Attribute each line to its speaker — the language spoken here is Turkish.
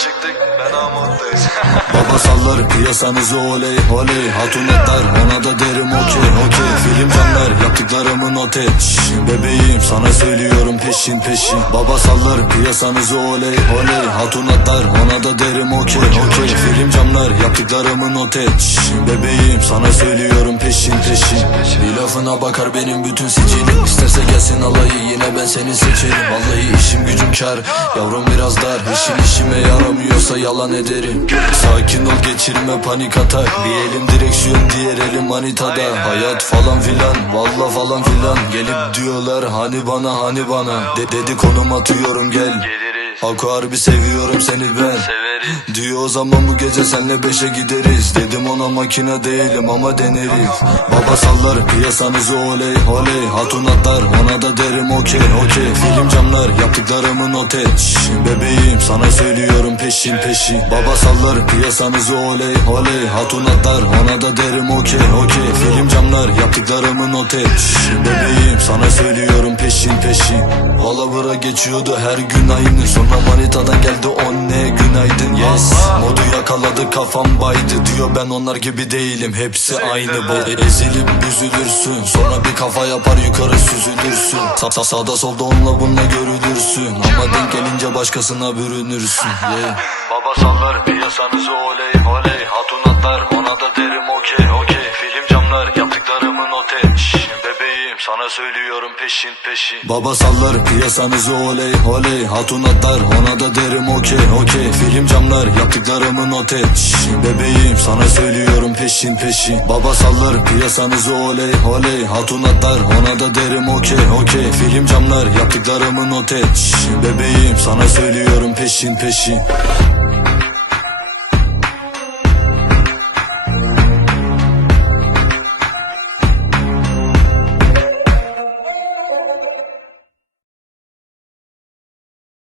Speaker 1: çıktık ben amuttayız Baba sallar piyasanızı oley oley. Hatun atar ona da Şş, Bebeğim sana söylüyorum peşin peşin. Baba sallar piyasanızı oley oley. Hatun atlar ona da derim okey okey. Film camlar yaptıklarımı not et Şş, Bebeğim sana söylüyorum peşin peşin. Bir lafına bakar benim bütün sicilim. İsterse gelsin alayı yine ben seni seçerim. Vallahi işim gücüm kar. Yavrum biraz dar İşin işime yaramıyorsa yalan ederim. Sakin ol geçirme panik atak. Bir elim direksiyon diğer elim manitada. Hayat falan filan valla falan filan Gelip diyorlar hani bana hani bana? De dedi konum atıyorum gel.
Speaker 2: Geliriz
Speaker 1: harbi seviyorum seni ben Diyor o zaman bu gece senle beşe gideriz. Dedim ona makine değilim ama deneriz. Baba sallar piyasanızı oley oley. Hatun atlar ona da derim okey okey. Film camlar yaptıklarımı not et Şş, Bebeğim sana söylüyorum peşin peşin. Baba sallar piyasanızı oley oley. Hatun atlar ona da derim okey okey. Film camlar yaptıklarımı not et Şş, Bebeğim sana söylüyorum peşin peşin. Valla geçiyordu her gün aynı. Sonra manitadan geldi on ne? Günaydın yes Modu yakaladı kafam baydı Diyor. Ben onlar gibi değilim hepsi aynı bu E- Ezilip büzülürsün Sonra bir kafa yapar yukarı süzülürsün. Sa sa- sağda solda onunla bununla görülürsün. Ama denk gelince başkasına bürünürsün yeah.
Speaker 2: Baba sallar piyasanızı oley oley Hatun atlar ona da sana söylüyorum peşin peşin.
Speaker 1: Baba sallar piyasanızı oley oley Hatun atlar ona da derim okey okey. Film camlar yaptıklarımı not et Şş, Bebeğim sana söylüyorum peşin peşin. Baba sallar piyasanızı oley oley Hatun atlar ona da derim okey okey. Film camlar yaptıklarımı not et Şş, Bebeğim sana söylüyorum peşin peşin